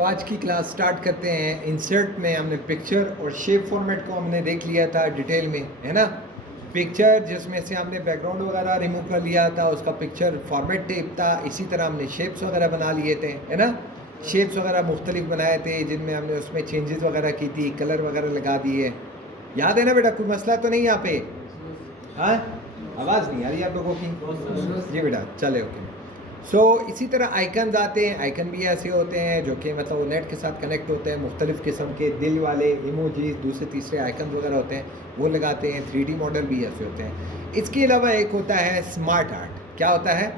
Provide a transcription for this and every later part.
आज की class start करते हैं। इंसर्ट में हमने पिक्चर और शेप फॉर्मेट को हमने देख लिया था डिटेल में, है ना। पिक्चर जिसमें से हमने बैकग्राउंड वगैरह रिमूव कर लिया था, उसका पिक्चर फॉर्मेट टाइप था। इसी तरह हमने शेप्स वगैरह बना लिए थे, है ना। शेप्स वगैरह मुख्तलिफ बनाए थे जिनमें हमने उसमें चेंजेस वगैरह की थी, कलर वगैरह लगा दिए। याद है ना बेटा, कोई मसला तो नहीं यहाँ पे? हाँ, आवाज़ नहीं आ रही आप लोगों की? जी बेटा, चले ओके। इसी तरह आइकन्स आते हैं। आइकन भी ऐसे होते हैं जो कि मतलब वो नेट के साथ कनेक्ट होते हैं। मुख्तलिफ़ किस्म के दिल वाले इमोजीज, दूसरे तीसरे आइकन वगैरह होते हैं, वो लगाते हैं। 3D मॉडल भी ऐसे होते हैं। इसके अलावा एक होता है स्मार्ट आर्ट। क्या होता है?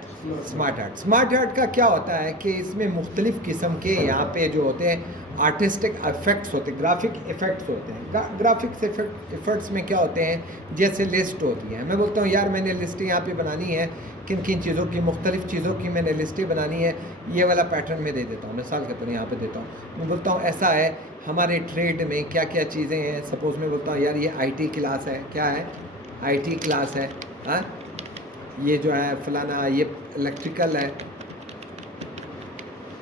Smart art. स्मार्ट आर्ट का क्या होता है कि इसमें मुख्तलिफ़ किस्म के यहाँ पे जो होते हैं आर्टिस्टिक इफ़ेक्ट्स होते हैं, ग्राफिक इफ़ेक्ट्स होते हैं। ग्राफिक्स इफ़ेक्ट्स में क्या होते हैं, जैसे लिस्ट होती है। मैं बोलता हूँ यार मैंने लिस्ट यहाँ पे बनानी है, किन किन चीज़ों की, मुख्तलिफ़ चीज़ों की मैंने लिस्टें बनानी है। ये वाला पैटर्न में दे देता हूँ, मिसाल के तौर पर यहाँ पे देता हूँ। मैं बोलता हूँ ऐसा है हमारे ट्रेड में क्या क्या चीज़ें हैं। सपोज़ मैं बोलता हूँ यार ये IT क्लास है। क्या है? IT क्लास है। हाँ, ये जो है फलाना, ये इलेक्ट्रिकल है,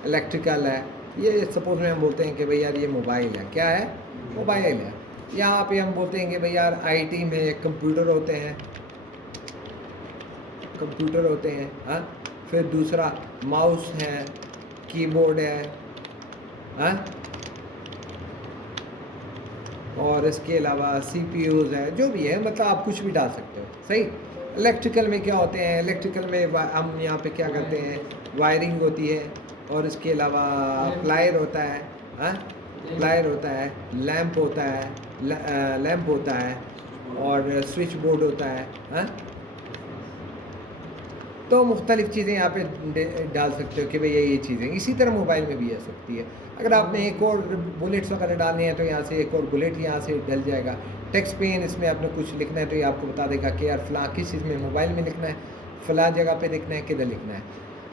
इलेक्ट्रिकल है। ये सपोज़ में हम बोलते हैं कि भाई यार ये मोबाइल है। क्या है? मोबाइल है। यहाँ पे हम बोलते हैं कि भाई यार IT में कंप्यूटर होते हैं, कंप्यूटर होते हैं। हाँ, फिर दूसरा माउस है, कीबोर्ड है। हाँ, और इसके अलावा CPUs है, जो भी है, मतलब आप कुछ भी डाल सकते हो। सही। इलेक्ट्रिकल में क्या होते हैं? इलेक्ट्रिकल में हम यहाँ पे क्या करते हैं, वायरिंग होती है, और इसके अलावा प्लायर होता है। हाँ, प्लायर होता है, लैंप होता है, लैंप होता है, और स्विच बोर्ड होता है। हाँ, तो मुख्तलिफ़ चीज़ें यहाँ पे डाल सकते हो कि भाई ये चीज़ें। इसी तरह मोबाइल में भी आ सकती है। अगर आपने एक और बुलेट्स वगैरह डालने हैं तो यहाँ से एक और बुलेट यहाँ से डल जाएगा। टेक्स्ट पेन, इसमें आपने कुछ लिखना है तो ये आपको बता देगा कि यार फ़लाँ किस चीज़ में मोबाइल में लिखना है, फ़लाँ जगह पे लिखना है, किधर लिखना है।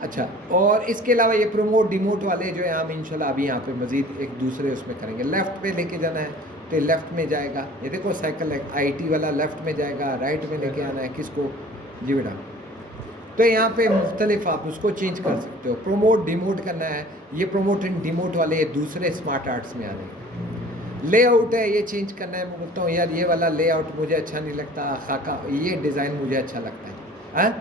अच्छा, और इसके अलावा ये प्रमोट डिमोट वाले जो है हम इंशाल्लाह अभी यहाँ पे मज़ीद एक दूसरे उसमें करेंगे। लेफ़्ट पे लेके जाना है तो ये लेफ़्ट में जाएगा। ये देखो साइकिल है, IT वाला लेफ़्ट में जाएगा, राइट में लेके आना है किसको? जी बेटा। तो यहाँ पे मुख्तलिफ आप उसको चेंज कर सकते हो। प्रोमोट डिमोट करना है, ये प्रोमोट एंड डिमोट वाले दूसरे स्मार्ट आर्ट्स में आ जाएंगे। लेआउट है, ये चेंज करना है। मैं बोलता हूँ यार ये वाला लेआउट मुझे अच्छा नहीं लगता, खाका ये डिज़ाइन मुझे अच्छा लगता है। हाँ,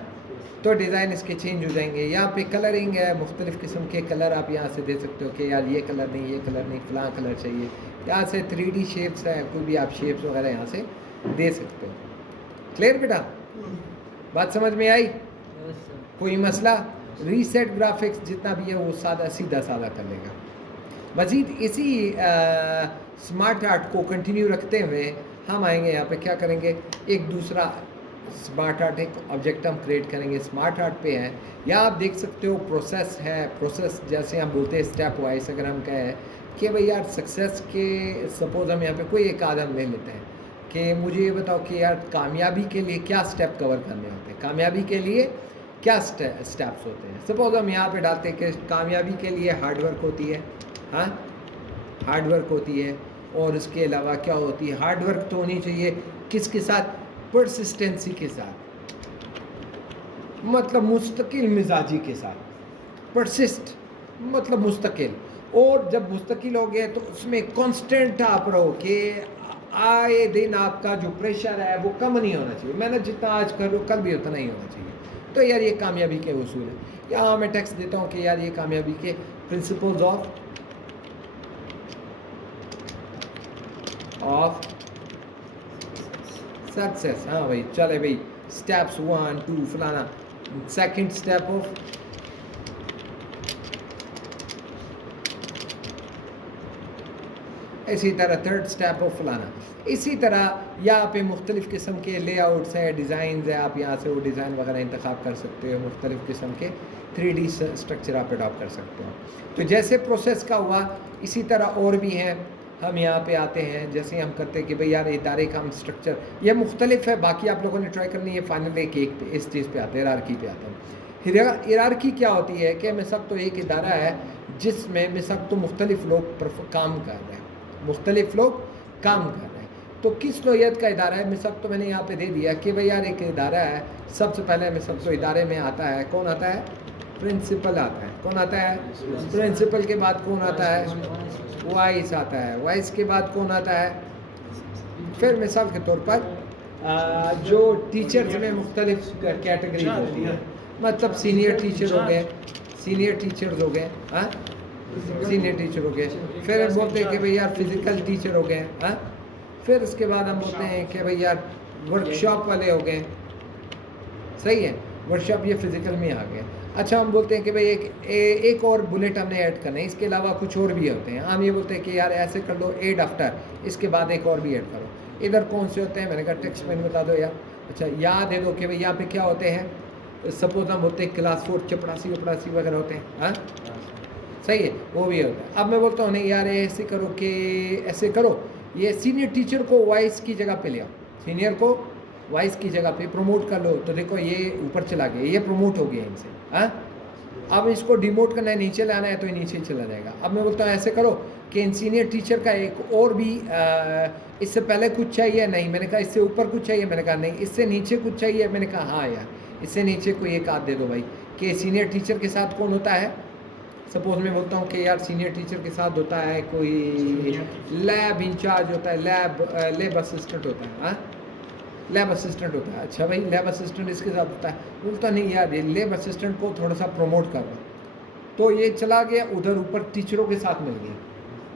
तो डिज़ाइन इसके चेंज हो जाएंगे। यहाँ पे कलरिंग है, मुख्तलिफ़ किस्म के कलर आप यहाँ से दे सकते हो कि यार ये कलर नहीं, ये कलर नहीं, फ़लाँ कलर चाहिए। यहाँ से 3D शेप्स है, कोई भी आप शेप्स वगैरह यहाँ से दे सकते हो। क्लियर बेटा? बात समझ में आई? कोई मसला? रीसेट ग्राफिक्स जितना भी है वो सादा सीधा कर लेगा। मज़ीद इसी स्मार्ट आर्ट को कंटिन्यू रखते हुए हम आएंगे यहाँ पे, क्या करेंगे, एक दूसरा स्मार्ट आर्ट, एक ऑब्जेक्ट हम क्रिएट करेंगे। स्मार्ट आर्ट पे है, या आप देख सकते हो प्रोसेस है। प्रोसेस जैसे हम बोलते हैं स्टेप वाइज। अगर हम कहें कि भाई यार सक्सेस के, सपोज हम यहाँ पे कोई एक आदम ले लेते हैं कि मुझे ये बताओ कि यार कामयाबी के लिए क्या स्टेप कवर करने होते हैं, कामयाबी के लिए क्या स्टेप्स होते हैं। सपोज हम यहाँ पे डालते हैं कि कामयाबी के लिए हार्डवर्क होती है। हाँ, हार्डवर्क होती है, और इसके अलावा क्या होती है, हार्डवर्क तो होनी चाहिए किसके साथ? परसिस्टेंसी के साथ, मतलब मुस्तकिल मिजाजी के साथ। परसिस्ट मतलब मुस्तकिल, और जब मुस्तकिल हो गए तो उसमें कांस्टेंट आप रहो कि आए दिन आपका जो प्रेशर है वो कम नहीं होना चाहिए। मैंने जितना आज करूँ कल भी उतना ही होना चाहिए। तो यार ये कामयाबी के उसूल है। यहाँ मैं टेक्स्ट देता हूँ कि यार ये कामयाबी के प्रिंसिपल्स ऑफ सक्सेस। हाँ भाई, चले भाई, स्टेप्स 1 2 फलाना, सेकंड स्टेप ऑफ इसी तरह, थर्ड स्टेप ऑफ फलाना। इसी तरह यहाँ पे मुख्तलिफ़ किस्म के लेआउट्स हैं, डिज़ाइन है। आप यहाँ से वो डिज़ाइन वगैरह इंतखाब कर सकते हो। मुख्तलिफ़ किस्म के 3D स्ट्रक्चर आप अडॉप्ट कर सकते हो। तो जैसे प्रोसेस का हुआ, इसी तरह और भी हैं। हम यहाँ पे आते हैं, जैसे हम करते हैं कि भाई यार इदारे का हम स्ट्रक्चर, ये मुख्तलिफ है, बाकी आप लोगों ने ट्राई करनी है। फाइनल एक पे इस चीज़ पे आते हैं, हिरार्की पे आते हैं। हिरार्की क्या होती है कि मिसक तो एक इदारा है जिसमें मिसक तो मुख्तलिफ लोग काम कर रहे हैं, मुख्तलिफ लोग काम कर रहे हैं। तो किस नोयत का इदारा है? मिसक तो मैंने यहाँ पे दे दिया कि भाई यार एक इदारा है। सबसे पहले मिसक तो इदारे में आता है, कौन आता है? प्रिंसिपल आता है। कौन आता है? प्रिंसिपल के बाद कौन आता है? वाइस आता है। वाइस के बाद कौन आता है? फिर मिसाल के तौर पर जो टीचर्स में मुख्तलिफ कैटेगरी होती है, मतलब सीनियर टीचर हो गए, सीनियर टीचर्स हो गए, हाँ सीनियर टीचर हो गए। फिर हम बोलते हैं कि भाई यार फिज़िकल टीचर हो गए, हाँ। फिर उसके बाद हम बोलते हैं कि भाई यार वर्कशॉप वाले हो गए, सही है, वर्कशॉप ये फिज़िकल में आ गए। अच्छा, हम बोलते हैं कि भाई एक और बुलेट हमने ऐड करना है, इसके अलावा कुछ और भी होते हैं। हम ये बोलते हैं कि यार ऐसे कर लो, एड आफ्टर, इसके बाद एक और भी ऐड करो। इधर कौन से होते हैं? मैंने कहा टेक्स्ट में बता दो यार। अच्छा, याद है दो कि भाई यहाँ पे क्या होते हैं? सपोज हम बोलते हैं क्लास 4 चपड़ासी वपड़ासी वगैरह होते हैं, हाँ सही है, वो भी होता है। अब मैं बोलता हूँ नहीं यार ऐसे करो कि ऐसे करो, ये सीनियर टीचर को वाइस की जगह पे ले आओ, सीनियर को वाइस की जगह पे प्रमोट कर लो, तो देखो ये ऊपर चला गया, ये प्रमोट हो गया इनसे, हाँ। अब इसको डिमोट करना है, नीचे लाना है, तो ये नीचे चला जाएगा। अब मैं बोलता हूँ ऐसे करो कि इन सीनियर टीचर का एक और भी इससे पहले कुछ चाहिए, नहीं, मैंने कहा इससे ऊपर कुछ चाहिए, मैंने कहा नहीं, इससे नीचे कुछ चाहिए, मैंने कहा हाँ यार इससे नीचे कोई एक आध दे दो भाई। कि सीनियर टीचर के साथ कौन होता है? सपोज मैं बोलता हूँ कि यार सीनियर टीचर के साथ होता है कोई लैब इंचार्ज होता है, लैब असिस्टेंट होता है, हाँ लैब असिस्टेंट होता है। अच्छा भाई लैब असिस्टेंट इसके साथ होता है, बोलता नहीं यार ये लैब असिस्टेंट को थोड़ा सा प्रमोट कर दो, तो ये चला गया उधर ऊपर टीचरों के साथ मिल गया,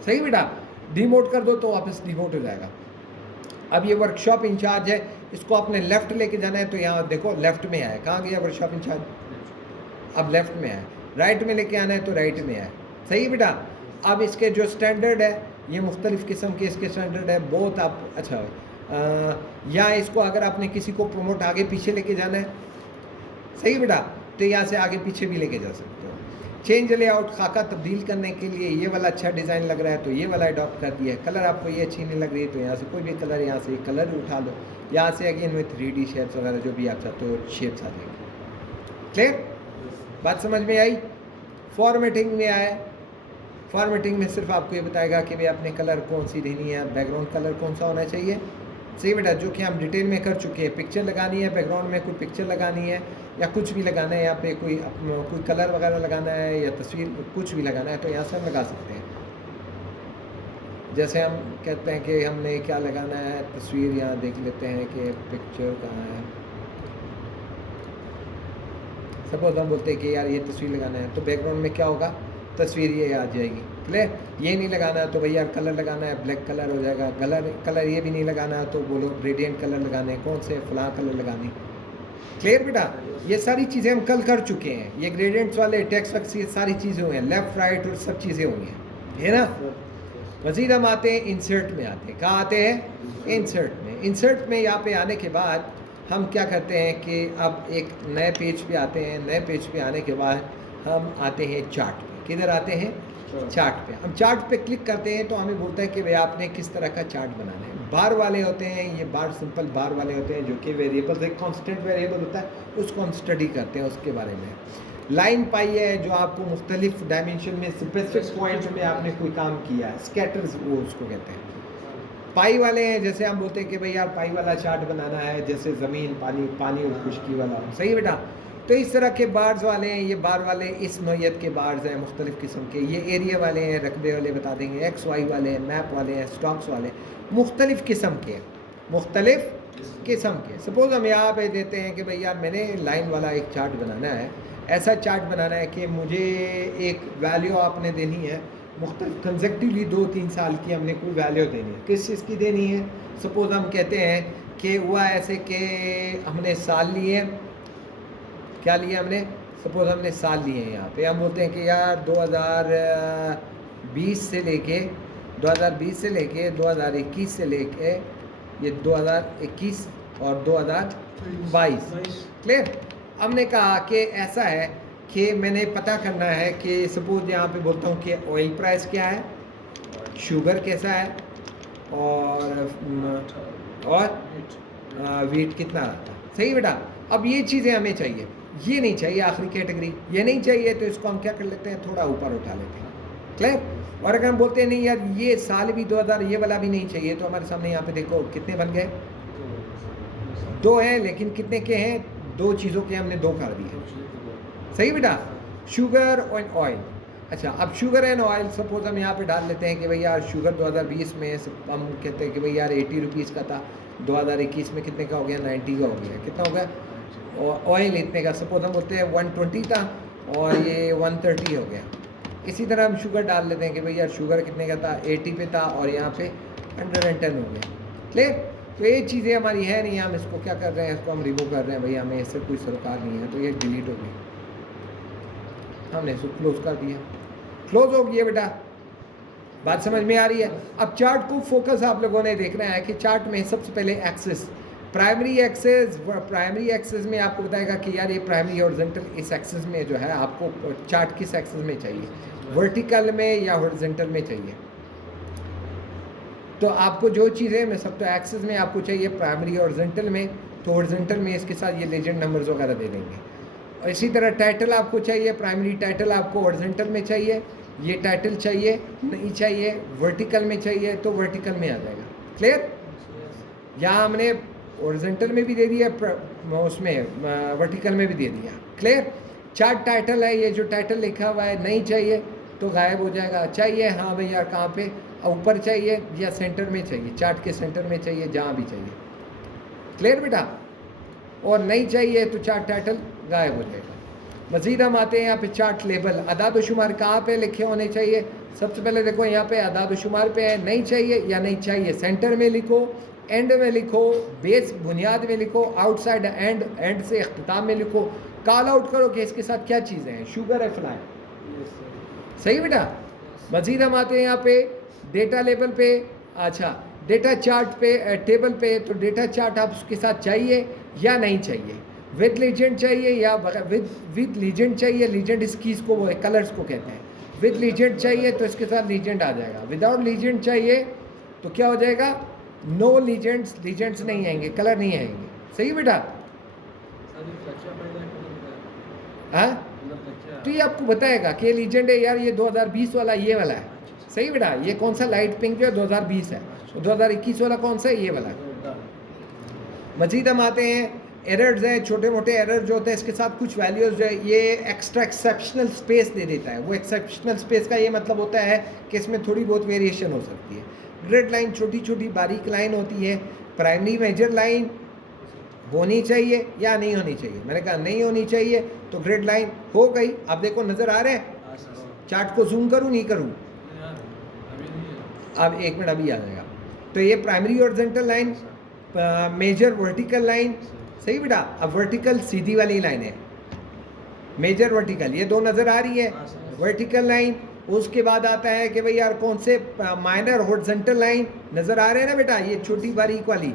सही बेटा, डिमोट कर दो तो वापस डिमोट हो जाएगा। अब ये वर्कशॉप इंचार्ज है, इसको आपने लेफ़्ट लेके जाना है, तो यहाँ देखो लेफ़्ट में आया, कहाँ गया वर्कशॉप इंचार्ज? अब लेफ़्ट में आया। राइट में लेके आना है तो राइट में आया, सही बेटा। अब इसके जो स्टैंडर्ड है, ये मुख्तलिफ़ किस्म के इसके स्टैंडर्ड है, बहुत आप अच्छा या इसको अगर आपने किसी को प्रमोट आगे पीछे लेके जाना है, सही बेटा, तो यहाँ से आगे पीछे भी लेके जा सकते हो। चेंज लेआउट, खाका तब्दील करने के लिए ये वाला अच्छा डिज़ाइन लग रहा है तो ये वाला अडॉप्ट कर दिया है। कलर आपको ये अच्छी नहीं लग रही है तो यहाँ से कोई भी कलर, यहाँ से कलर उठा लो, यहाँ से अगेन में 3D शेप्स वगैरह जो भी आप चाहते हो शेप्स आ जाएंगे। क्लियर, बात समझ में आई? फॉर्मेटिंग में आया, फॉर्मेटिंग में सिर्फ आपको ये बताएगा कि भाई आपने कलर कौन सी देनी है, बैकग्राउंड कलर कौन सा होना चाहिए, सही बेटा, जो कि हम डिटेल में कर चुके हैं। पिक्चर लगानी है, बैकग्राउंड में कोई पिक्चर लगानी है या कुछ भी लगाना है, यहाँ पे कोई कलर वगैरह लगाना है या तस्वीर कुछ भी लगाना है तो यहाँ से हम लगा सकते हैं। जैसे हम कहते हैं कि हमने क्या लगाना है, तस्वीर यहाँ देख लेते हैं कि पिक्चर कहाँ है। सपोज हम बोलते हैं कि यार ये तस्वीर लगाना है, तो बैकग्राउंड में क्या होगा, तस्वीर ये आ जाएगी। क्लियर, ये नहीं लगाना है तो भैया कलर लगाना है, ब्लैक कलर हो जाएगा। कलर ये भी नहीं लगाना है तो बोलो ग्रेडियंट कलर लगाने, कौन से फलां कलर लगाने। क्लियर बेटा, ये सारी चीज़ें हम कल कर चुके हैं। ये ग्रेडियंट्स वाले टेक्स्ट वक्स ये सारी चीज़ें हुई हैं, लेफ़्ट राइट और सब चीज़ें हुई हैं, है ना। मज़ीद हम आते हैं इंसर्ट में, आते हैं कहाँ आते हैं, इंसर्ट में। इंसर्ट में यहाँ पे आने के बाद हम क्या करते हैं कि अब एक नए पेज पे आते हैं। नए पेज पे आने के बाद हम आते हैं चार्ट पे। किधर आते हैं, चार्ट पे। हम चार्ट पे क्लिक करते हैं तो हमें बोलता है कि भाई आपने किस तरह का चार्ट बनाना है। बार वाले होते हैं, ये बार सिंपल बार वाले होते हैं जो कि वेरिएबल, एक कांस्टेंट वेरिएबल होता है, उसको हम स्टडी करते हैं उसके बारे में। लाइन पाई है जो आपको मुख्तलिफ डायमेंशन में स्पेसिफिक पॉइंट में आपने कोई काम किया है, स्कैटर्स वो उसको कहते हैं। पाई वाले हैं, जैसे हम बोलते हैं कि भाई यार पाई वाला चार्ट बनाना है, जैसे ज़मीन, पानी और खुश्की वाला, सही बेटा। तो इस तरह के बार्स वाले हैं, ये बार वाले इस नौयत के बार्स हैं मुख्तलिफ़ किस्म के। ये एरिया वाले हैं, रकबे वाले बता देंगे, एक्स वाई वाले हैं, मैप वाले हैं, स्टॉक्स वाले, मुख्तलिफ़ किस्म के, मुख्तलिफ़ किस्म के। सपोज़ हम यहाँ पे देते हैं कि भाई यार मैंने लाइन वाला एक चार्ट बनाना है, ऐसा चार्ट बनाना है कि मुझे एक वैल्यू आपने देनी है मुख्तलिफ कंसेक्टिवली 2-3 साल की हमने कोई वैल्यू देनी है। किस चीज़ की देनी है? सपोज़ हम कहते हैं कि हुआ ऐसे कि हमने साल लिए, क्या लिया हमने, सपोज़ हमने साल लिए हैं। यहाँ पे हम बोलते हैं कि यार 2020 से लेके 2021 से लेके ये 2021 और 2022। क्लियर, हमने कहा कि ऐसा है कि मैंने पता करना है कि सपोज यहाँ पे बोलता हूँ कि ऑयल प्राइस क्या है, शुगर कैसा है और वीट कितना आता है, सही बेटा। अब ये चीज़ें हमें चाहिए, ये नहीं चाहिए आखिरी कैटेगरी, ये नहीं चाहिए तो इसको हम क्या कर लेते हैं, थोड़ा ऊपर उठा लेते हैं। क्लियर, और अगर हम बोलते हैं नहीं यार ये साल भी 2000 ये वाला भी नहीं चाहिए, तो हमारे सामने यहाँ पे देखो कितने बन गए, 2 हैं, लेकिन कितने के हैं, 2 चीज़ों के हमने 2 कर दिए, सही बेटा। Sugar and oil. अच्छा, अब शुगर एंड ऑयल सपोज हम यहाँ पे डाल लेते हैं कि भाई यार शुगर 2020 में हम कहते हैं कि भाई यार 80 रुपीज़ का था, 2021 में कितने का हो गया, 90 का हो गया, कितना हो गया, और ऑयल इतने का, सपोज हम बोलते हैं 120 था और ये 130 हो गया। इसी तरह हम शुगर डाल लेते हैं कि भाई यार शुगर कितने का था, 80 पे था और यहाँ पे 110 हो गया। क्लियर? तो ये चीज़ें हमारी है नहीं, हम इसको क्या कर रहे हैं, इसको हम रिमूव कर रहे हैं, भाई हमें इससे कोई सरोकार नहीं है, तो ये डिलीट हो गई, हमने इसको क्लोज कर दिया, क्लोज हो गया बेटा। बात समझ में आ रही है? अब चार्ट को फोकस आप लोगों ने देखना है कि चार्ट में सबसे पहले एक्सेस, प्राइमरी एक्सेस में आपको बताएगा कि यार ये प्राइमरी हॉरिजॉन्टल इस एक्सेस में जो है आपको चार्ट किस एक्सेस में चाहिए, वर्टिकल में या हॉरिजॉन्टल में चाहिए। तो आपको जो चीज़ें मैं सब तो एक्सेस में आपको चाहिए प्राइमरी हॉरिजॉन्टल में, तो हॉरिजॉन्टल में इसके साथ ये लेजेंड नंबर्स वगैरह दे देंगे। और इसी तरह टाइटल आपको चाहिए, प्राइमरी टाइटल आपको हॉरिजॉन्टल में चाहिए, ये टाइटल चाहिए नहीं चाहिए, वर्टिकल में चाहिए तो वर्टिकल में आ जाएगा। क्लियर? यहाँ हमने हॉरिजॉन्टल में भी दे दिया, उसमें वर्टिकल में भी दे दिया। क्लियर? चार्ट टाइटल है, ये जो टाइटल लिखा हुआ है नहीं चाहिए तो गायब हो जाएगा, चाहिए हाँ भाई यार कहाँ पे, ऊपर चाहिए या सेंटर में चाहिए, चार्ट के सेंटर में चाहिए, जहाँ भी चाहिए। क्लियर बेटा? और नहीं चाहिए तो चार्ट टाइटल गायब हो जाएगा। मज़ीद हम आते हैं यहाँ पे चार्ट लेबल, अदाद व शुमार कहाँ पे लिखे होने चाहिए। सबसे पहले देखो यहाँ पे अदाद व शुमार पे है, नहीं चाहिए या नहीं चाहिए, सेंटर में लिखो, एंड में लिखो, बेस बुनियाद में लिखो, आउटसाइड एंड, एंड से अख्ताम में लिखो, कॉल आउट करो कि इसके साथ क्या चीज़ें हैं, शुगर है फलाएं। सही बेटा? मज़ीद हम आते हैं यहाँ पे डेटा लेबल पे। अच्छा, डेटा चार्ट पे, टेबल पे, तो डेटा चार्ट आप उसके साथ चाहिए या नहीं चाहिए, विद लीजेंड चाहिए या विद लीजेंड चाहिए, लीजेंड इस कीज़ को वो कलर्स को कहते हैं, विद लीजेंड चाहिए तो इसके साथ लीजेंड आ जाएगा, विदाउट लीजेंड चाहिए तो क्या हो जाएगा, नो लीजेंड्स, लीजेंड्स नहीं आएंगे, कलर नहीं आएंगे। सही बेटा? हाँ, तो ये आपको बताएगा कि ये लीजेंड है यार, ये 2020 वाला ये वाला है। सही बेटा? ये कौन सा लाइट पिंक जो है 2020 है, 2021 वाला कौन सा है, ये वाला। मजीद हम आते हैं एरर्स हैं, छोटे मोटे एरर जो होते हैं इसके साथ कुछ वैल्यूज जो है ये एक्स्ट्रा एक्सेप्शनल स्पेस दे देता है। वो एक्सेप्शनल स्पेस का ये मतलब होता है कि इसमें थोड़ी बहुत वेरिएशन हो सकती है। ग्रिड लाइन छोटी छोटी बारीक लाइन होती है, प्राइमरी मेजर लाइन होनी चाहिए या नहीं होनी चाहिए, मैंने कहा नहीं होनी चाहिए तो ग्रिड लाइन हो गई। अब देखो नज़र आ रहे हैं, चार्ट को जूम करूँ नहीं करूँ, अब एक मिनट अभी आ जाएगा। तो ये primary horizontal line, major vertical line. सही बेटा? अब वर्टिकल सीधी वाली लाइन है, मेजर वर्टिकल, ये दो नज़र आ रही है, वर्टिकल लाइन। उसके बाद आता है कि भाई यार कौन से माइनर हॉरिजॉन्टल लाइन नज़र आ रहे हैं ना बेटा, ये छोटी बारीक वाली,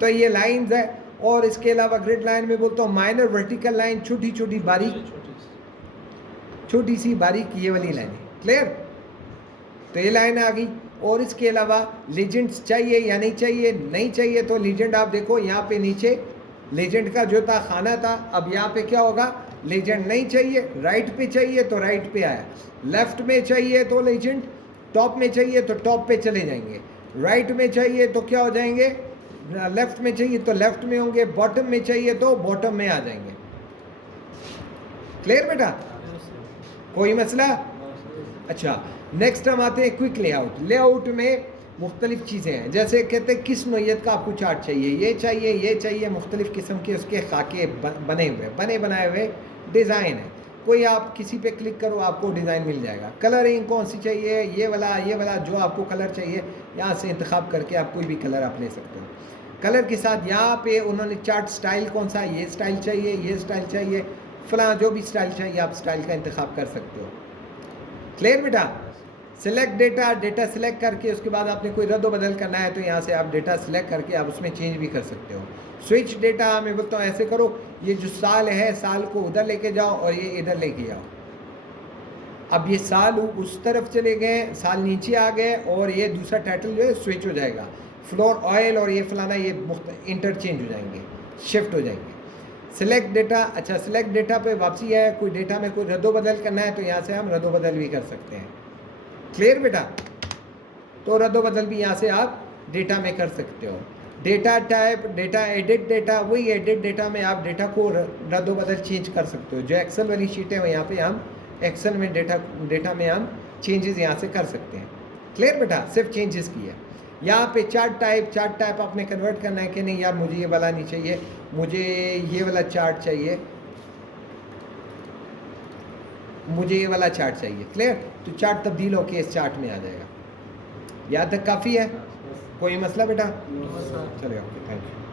तो ये लाइंस है। और इसके अलावा ग्रिड लाइन में बोलता हूँ माइनर वर्टिकल लाइन, छोटी छोटी बारीक, छोटी सी बारीक ये वाली लाइन है। क्लियर? तो ये लाइन आ गई। और इसके अलावा लीजेंड्स चाहिए या नहीं चाहिए, नहीं चाहिए तो लीजेंड आप देखो यहाँ पे नीचे लीजेंड का जो था खाना था, अब यहाँ पे क्या होगा, लीजेंड नहीं चाहिए, राइट पे चाहिए तो राइट पे आया, लेफ्ट में चाहिए तो लीजेंड, टॉप में चाहिए तो टॉप पे चले जाएंगे, राइट में चाहिए तो क्या हो जाएंगे, लेफ्ट में चाहिए तो लेफ्ट में होंगे, बॉटम में चाहिए तो बॉटम में आ जाएंगे। क्लियर बेटा? कोई मसला? अच्छा, नेक्स्ट हम आते हैं क्विक लेआउट। लेआउट में मुख्तलिफ चीज़ें हैं, जैसे कहते हैं किस नोयत का आपको चार्ट चाहिए, ये चाहिए, ये चाहिए, मुख्तलिफ किस्म के उसके खाके बने हुए, बने बनाए हुए डिज़ाइन है। कोई आप किसी पे क्लिक करो आपको डिज़ाइन मिल जाएगा। कलरिंग कौन सी चाहिए, ये वाला जो आपको कलर चाहिए यहाँ से इंतखाब करके आप कोई भी कलर आप ले सकते हो। कलर के साथ यहाँ पे उन्होंने चार्ट स्टाइल कौन सा, ये स्टाइल चाहिए, ये स्टाइल चाहिए, फलां जो भी स्टाइल चाहिए आप स्टाइल का इंतखाब कर सकते हो। क्लियर बेटा? सिलेक्ट डेटा, डेटा सिलेक्ट करके उसके बाद आपने कोई रद्द बदल करना है तो यहाँ से आप डेटा सिलेक्ट करके आप उसमें चेंज भी कर सकते हो। स्विच डेटा मैं बोलता हूँ ऐसे करो, ये जो साल है साल को उधर लेके जाओ और ये इधर लेके जाओ। अब ये साल उस तरफ चले गए, साल नीचे आ गए और ये दूसरा टाइटल जो है स्विच हो जाएगा, फ्लोर ऑयल और ये फलाना ये इंटरचेंज हो जाएंगे, शिफ्ट हो जाएंगे। सिलेक्ट डेटा, अच्छा सिलेक्ट डेटा पे वापसी है, कोई डेटा में कोई रद्दो बदल करना है तो यहाँ से हम रद्दो बदल भी कर सकते हैं। क्लियर बेटा? तो रद्दो बदल भी यहाँ से आप डेटा में कर सकते हो। Data type, data edit data, वही एडिट डेटा में आप डेटा को रद्द बदल चेंज कर सकते हो। जो एक्सेल वाली शीट है यहाँ पे हम एक्सेल में डेटा में हम चेंजेस यहाँ से कर सकते हैं। क्लियर बेटा, सिर्फ चेंजेस की है। यहाँ पे चार्ट टाइप आपने कन्वर्ट करना है कि नहीं यार मुझे ये वाला नहीं चाहिए, मुझे ये वाला चार्ट चाहिए, मुझे ये वाला चार्ट चाहिए। क्लियर, तो चार्ट तब्दील होके इस चार्ट में आ जाएगा। यहाँ तक काफ़ी है, कोई मसला बेटा? चलेगा, ओके, थैंक यू।